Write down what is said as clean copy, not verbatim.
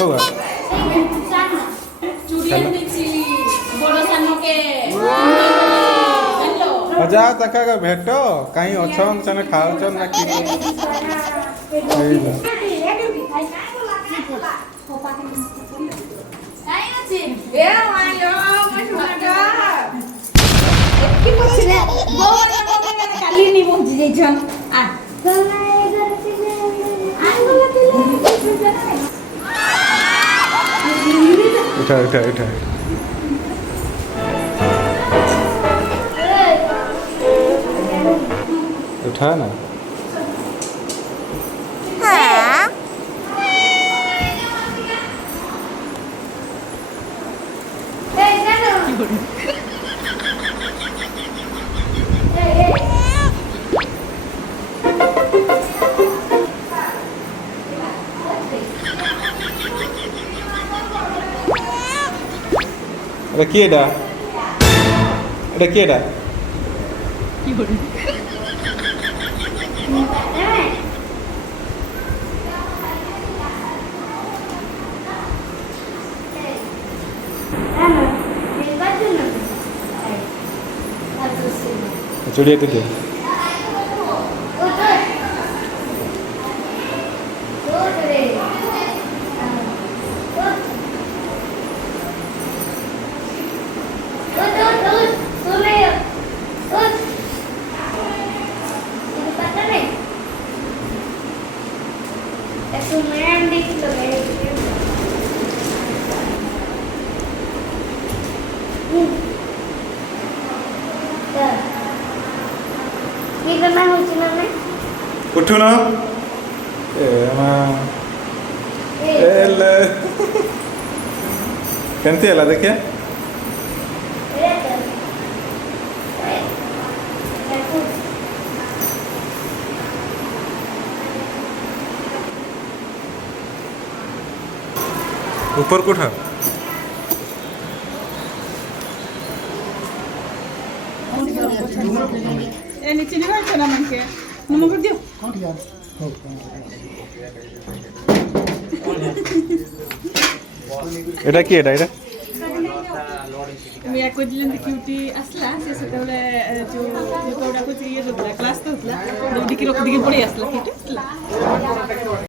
होगा जा तक भेट कहीं अच्छन से खाऊन ना कि उठा उठा उठा उठा ना এটা কি এটা কি করে চড়িয়ে দিতে उठू ना केमती है देखिए ऊपर को उठा नीचे नहीं चला मन के नमक कर दियो এটা কি এটা मी या कोदिलेंद क्यूटी असला से सकाळी जो जो कोडा को ये जो क्लास तो होतला 2 दिकी पडी असला किती असला